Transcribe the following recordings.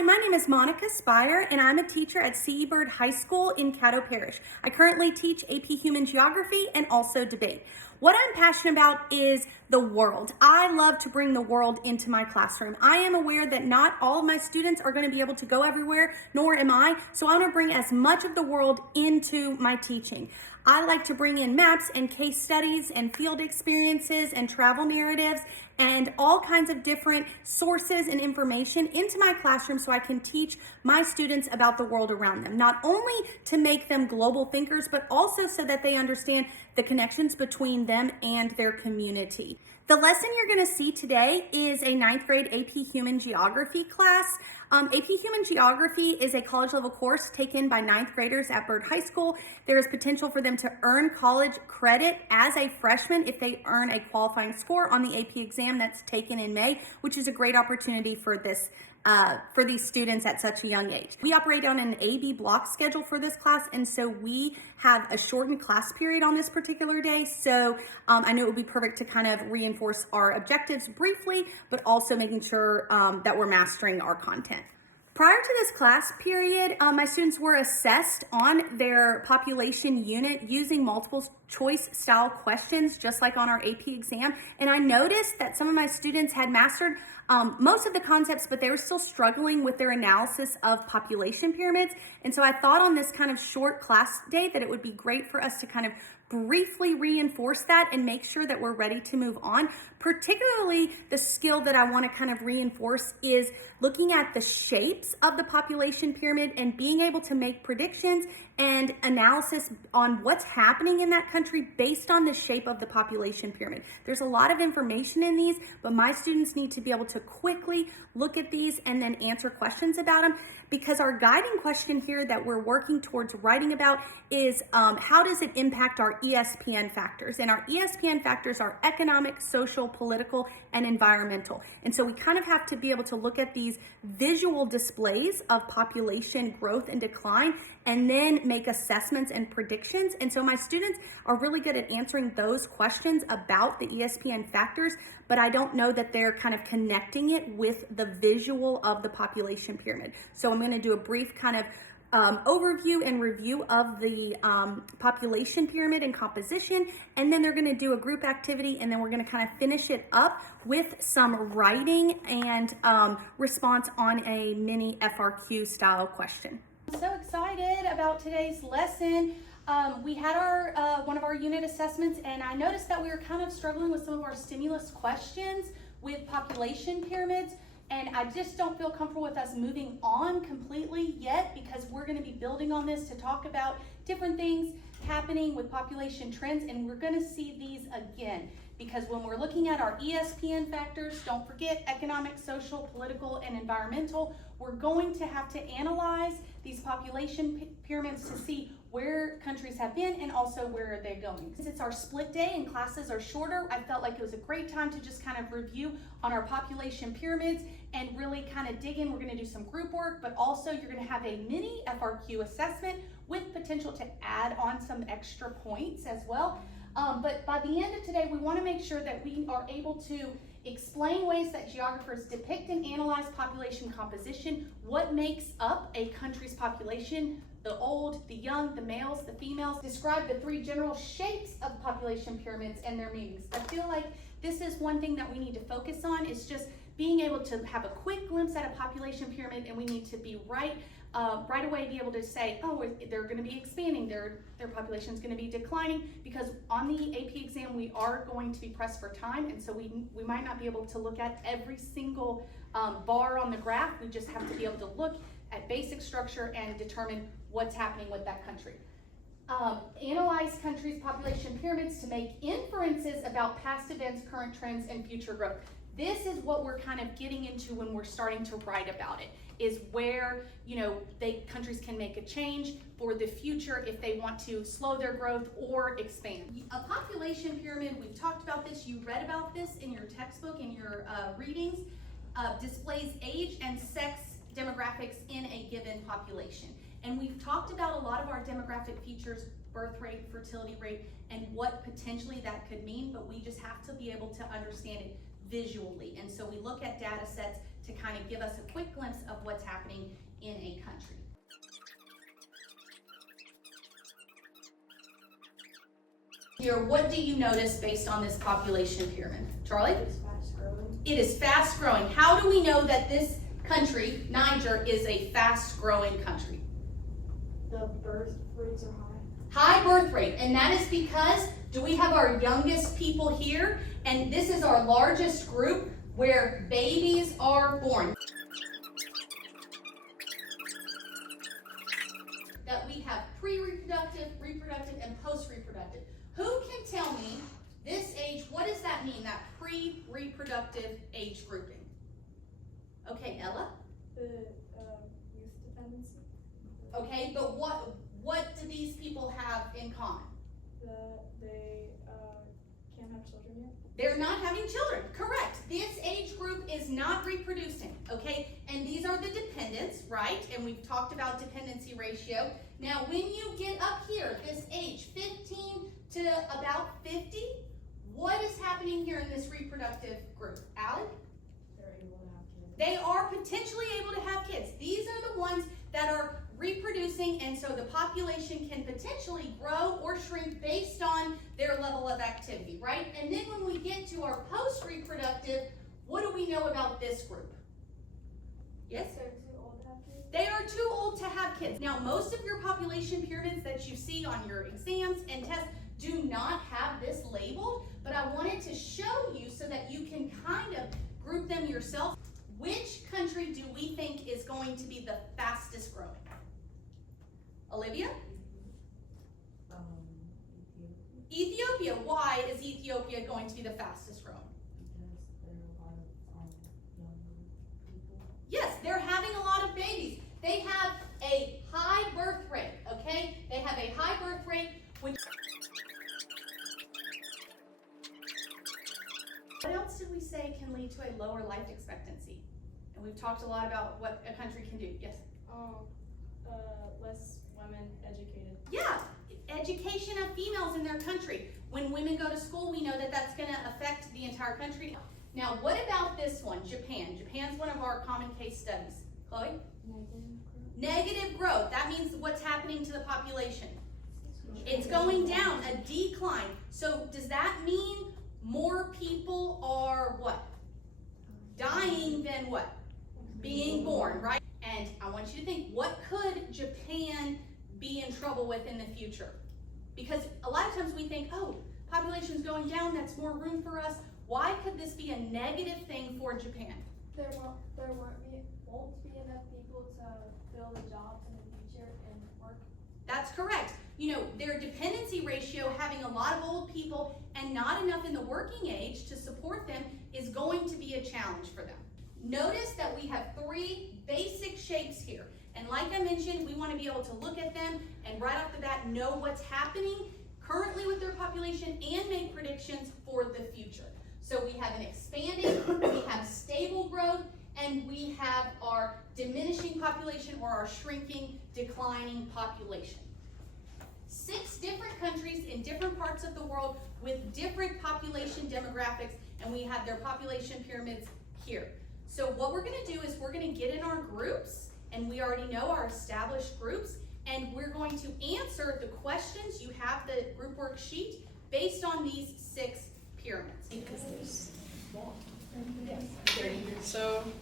Hi, my name is Monica Speyrer, and I'm a teacher at Byrd High School in Caddo Parish. I currently teach AP Human Geography and also debate. What I'm passionate about is the world. I love to bring the world into my classroom. I am aware that not all of my students are going to be able to go everywhere, nor am I, so I want to bring as much of the world into my teaching. I like to bring in maps and case studies and field experiences and travel narratives and all kinds of different sources and information into my classroom so I can teach my students about the world around them. Not only to make them global thinkers, but also so that they understand the connections between them and their community. The lesson you're going to see today is a 9th grade AP Human Geography class. AP Human Geography is a college level course taken by 9th graders at Byrd High School. There is potential for them to earn college credit as a freshman if they earn a qualifying score on the AP exam that's taken in May, which is a great opportunity for these students at such a young age. We operate on an A-B block schedule for this class, and so we have a shortened class period on this particular day. So I knew it would be perfect to kind of reinforce our objectives briefly, but also making sure that we're mastering our content. Prior to this class period, my students were assessed on their population unit using multiple choice style questions, just like on our AP exam. And I noticed that some of my students had mastered most of the concepts, but they were still struggling with their analysis of population pyramids. And so I thought on this kind of short class day that it would be great for us to kind of briefly reinforce that and make sure that we're ready to move on. Particularly the skill that I want to kind of reinforce is looking at the shapes of the population pyramid and being able to make predictions and analysis on what's happening in that country based on the shape of the population pyramid. There's a lot of information in these, but my students need to be able to quickly look at these and then answer questions about them, because our guiding question here that we're working towards writing about is how does it impact our ESPN factors? And our ESPN factors are economic, social, political, and environmental. And so we kind of have to be able to look at these visual displays of population growth and decline and then make assessments and predictions. And so my students are really good at answering those questions about the ESPN factors, but I don't know that they're kind of connecting it with the visual of the population pyramid. So I'm going to do a brief kind of overview and review of the population pyramid and composition, and then they're going to do a group activity, and then we're going to kind of finish it up with some writing and response on a mini FRQ style question. I'm so excited about today's lesson. We had our one of our unit assessments, and I noticed that we were kind of struggling with some of our stimulus questions with population pyramids. And I just don't feel comfortable with us moving on completely yet, because we're going to be building on this to talk about different things happening with population trends, and we're going to see these again. Because when we're looking at our ESPN factors, don't forget economic, social, political, and environmental, we're going to have to analyze these population pyramids to see where countries have been and also where are they going. Since it's our split day and classes are shorter, I felt like it was a great time to just kind of review on our population pyramids and really kind of dig in. We're going to do some group work, but also you're going to have a mini FRQ assessment with potential to add on some extra points as well. But by the end of today, we want to make sure that we are able to explain ways that geographers depict and analyze population composition, what makes up a country's population, the old, the young, the males, the females, describe the 3 general shapes of population pyramids and their meanings. I feel like this is one thing that we need to focus on, is just being able to have a quick glimpse at a population pyramid, and we need to be right away be able to say, oh, they're going to be expanding, their population is going to be declining, because on the AP exam we are going to be pressed for time, and so we might not be able to look at every single bar on the graph. We just have to be able to look at basic structure and determine what's happening with that country. Analyze countries' population pyramids to make inferences about past events, current trends, and future growth. This is what we're kind of getting into when we're starting to write about it, is where, countries can make a change for the future if they want to slow their growth or expand. A population pyramid, we've talked about this, you read about this in your textbook, in your readings, displays age and sex demographics in a given population. And we've talked about a lot of our demographic features, birth rate, fertility rate, and what potentially that could mean, but we just have to be able to understand it visually. And so we look at data sets to kind of give us a quick glimpse of what's happening in a country. Here, what do you notice based on this population pyramid? Charlie? It's fast growing. It is fast growing. How do we know that this country, Niger, is a fast growing country? The birth rates are high. High birth rate, and that is because, do we have our youngest people here? And this is our largest group where babies are born. That we have pre-reproductive, reproductive, and post-reproductive. Who can tell me this age, what does that mean, that pre-reproductive age grouping? Okay, Ella? The youth dependency. Okay, but what do these people have in common? They can't have children yet. They're not having children, correct. This age group is not reproducing, okay? And these are the dependents, right? And we've talked about dependency ratio. Now, when you get up here, this age, 15 to about 50, what is happening here in this reproductive group? Allie? They're able to have kids. They are potentially able to have kids. These are the ones that are reproducing, and so the population can potentially grow or shrink based on their level of activity, right? And then when we get to our post-reproductive, what do we know about this group? Yes? They're too old to have kids. They are too old to have kids. Now, most of your population pyramids that you see on your exams and tests do not have this labeled, but I wanted to show you so that you can kind of group them yourself. Which country do we think is going to be the fastest growing? Olivia? Ethiopia. Why is Ethiopia going to be the fastest growing? Yes, they're having a lot of babies. They have a high birth rate, okay? They have a high birth rate, which... What else did we say can lead to a lower life expectancy? And we've talked a lot about what a country can do. Yes? Less women educated. Yeah, education of females in their country. When women go to school, we know that that's going to affect the entire country. Now, what about this one, Japan? Japan's one of our common case studies. Chloe? Negative growth. That means what's happening to the population? It's going down, a decline. So does that mean more people are what? Dying than what? Being born, right? And I want you to think, what could Japan be in trouble with in the future? Because a lot of times we think, oh, population's going down, that's more room for us. Why could this be a negative thing for Japan? There won't be enough people to fill the jobs in the future and work. That's correct. You know, their dependency ratio, having a lot of old people and not enough in the working age to support them, is going to be a challenge for them. Notice that we have three basic shapes here. And like I mentioned, we want to be able to look at them and right off the bat know what's happening currently with their population and make predictions for the future. So we have an expanding, we have stable growth, and we have our diminishing population or our shrinking, declining population. 6 different countries in different parts of the world with different population demographics, and we have their population pyramids here. So what we're going to do is we're going to get in our groups, and we already know our established groups, and we're going to answer the questions. You have the group worksheet based on these 6 pyramids.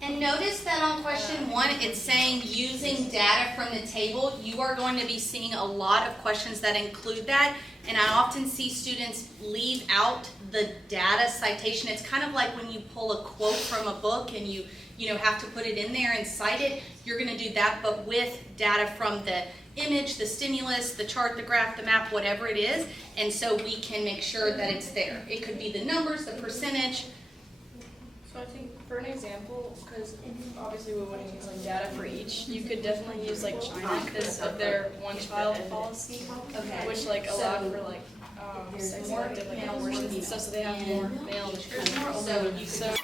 And notice that on question 1, it's saying using data from the table. You are going to be seeing a lot of questions that include that, and I often see students leave out the data citation. It's kind of like when you pull a quote from a book and you have to put it in there and cite it. You're going to do that, but with data from the image, the stimulus, the chart, the graph, the map, whatever it is, and so we can make sure that it's there. It could be the numbers, the percentage. So I think for an example, because obviously we wouldn't use like data for each, you could definitely use like China because of their one-child policy, which like allowed for like sex-selective like abortions and stuff, so they have more male control. So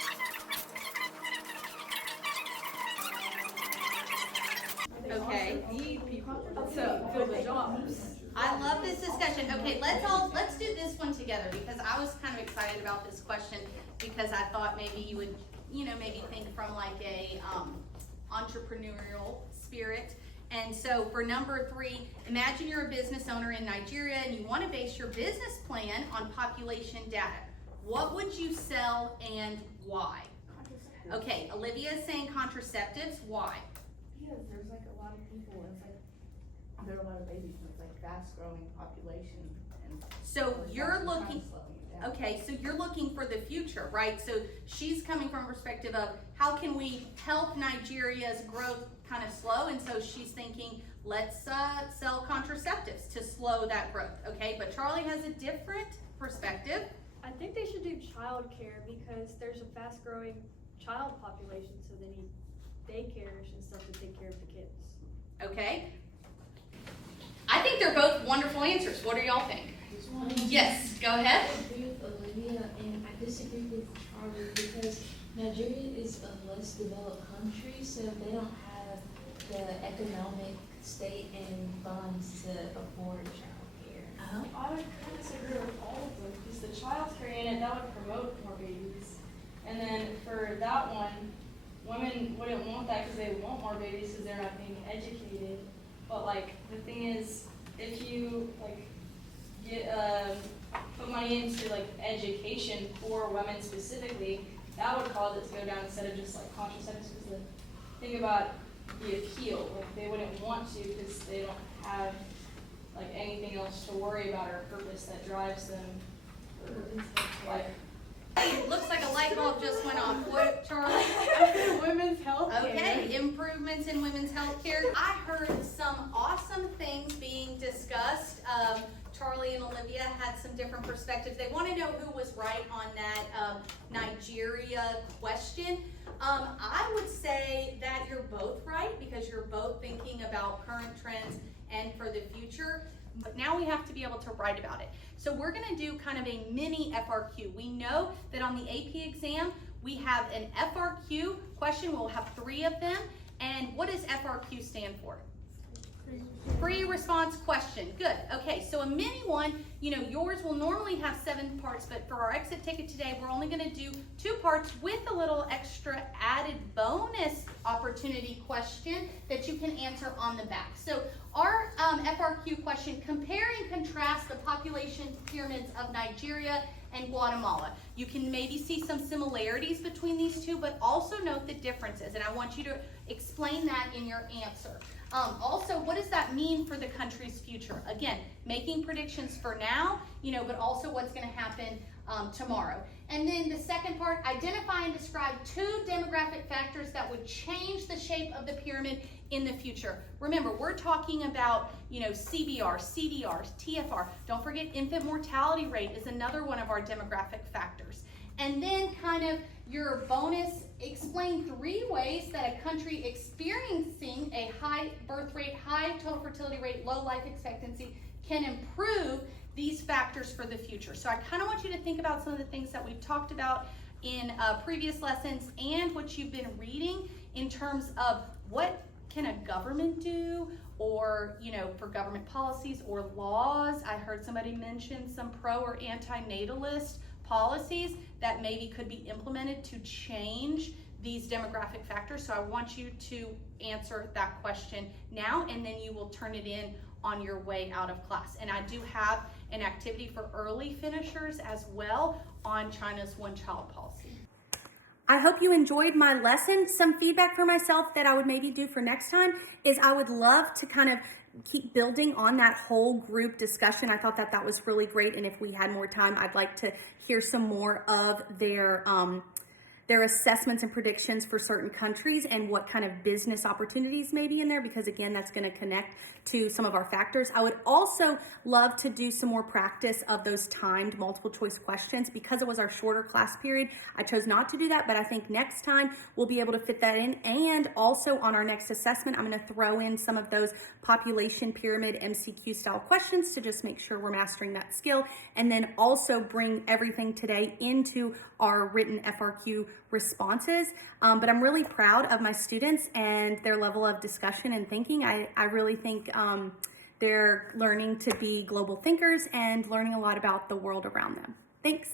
Okay. need people to fill the jobs. I love this discussion. Okay, let's do this one together because I was kind of excited about this question because I thought maybe you would maybe think from like a entrepreneurial spirit. And so for number 3, imagine you're a business owner in Nigeria and you want to base your business plan on population data. What would you sell and why? Okay, Olivia is saying contraceptives. Why? Because there's like a lot of people, and it's like there are a lot of babies, and it's like fast growing population. And So you're it's looking, slowing it down. okay, so you're looking for the future, right? So she's coming from a perspective of how can we help Nigeria's growth kind of slow, and so she's thinking, let's sell contraceptives to slow that growth, okay? But Charlie has a different perspective. I think they should do childcare because there's a fast growing child population, so they need daycares and stuff to take care of the kids. Okay. I think they're both wonderful answers. What do y'all think? Yes, go ahead. I agree with Olivia, and I disagree with Charlie because Nigeria is a less developed country, so they don't have the economic state and funds to afford childcare. I would kind of disagree with all of them because the child care in it, that would promote more babies. And then for that one, women wouldn't want that because they want more babies because they're not being educated. But like the thing is, if you like get put money into like education for women specifically, that would cause it to go down instead of just like contraceptives. Because the thing about the appeal, like they wouldn't want to because they don't have like anything else to worry about or a purpose that drives them for life. It looks like a light bulb just went off. What, Charlie? Women's health care. Okay, improvements in women's health care. I heard some awesome things being discussed. Charlie and Olivia had some different perspectives. They want to know who was right on that Nigeria question. I would say that you're both right because you're both thinking about current trends and for the future. But now we have to be able to write about it. So we're going to do kind of a mini FRQ. We know that on the AP exam, we have an FRQ question. We'll have 3 of them. And what does FRQ stand for? Free response question. Good. Okay, so a mini one, yours will normally have 7 parts, but for our exit ticket today, we're only going to do 2 parts with a little extra added bonus opportunity question that you can answer on the back. So our FRQ question, compare and contrast the population pyramids of Nigeria and Guatemala. You can maybe see some similarities between these two, but also note the differences, and I want you to explain that in your answer. Also, what does that mean for the country's future? Again, making predictions for now, but also what's going to happen tomorrow. And then the second part, identify and describe 2 demographic factors that would change the shape of the pyramid in the future. Remember, we're talking about, CBR, CDR, TFR. Don't forget infant mortality rate is another one of our demographic factors. And then kind of your bonus, explain 3 ways that a country experiencing a high birth rate, high total fertility rate, low life expectancy can improve these factors for the future. So I kind of want you to think about some of the things that we've talked about in previous lessons and what you've been reading in terms of what can a government do, or for government policies or laws. I heard somebody mention some pro or anti-natalist policies that maybe could be implemented to change these demographic factors. So I want you to answer that question now, and then you will turn it in on your way out of class. And I do have an activity for early finishers as well on China's one-child policy. I hope you enjoyed my lesson. Some feedback for myself that I would maybe do for next time is I would love to kind of keep building on that whole group discussion. I thought that was really great, and if we had more time, I'd like to hear some more of their assessments and predictions for certain countries and what kind of business opportunities may be in there, because again, that's going to connect to some of our factors. I would also love to do some more practice of those timed multiple choice questions. Because it was our shorter class period, I chose not to do that, but I think next time we'll be able to fit that in. And also on our next assessment, I'm going to throw in some of those population pyramid MCQ style questions to just make sure we're mastering that skill, and then also bring everything today into our written FRQ responses. But I'm really proud of my students and their level of discussion and thinking. I really think they're learning to be global thinkers and learning a lot about the world around them. Thanks.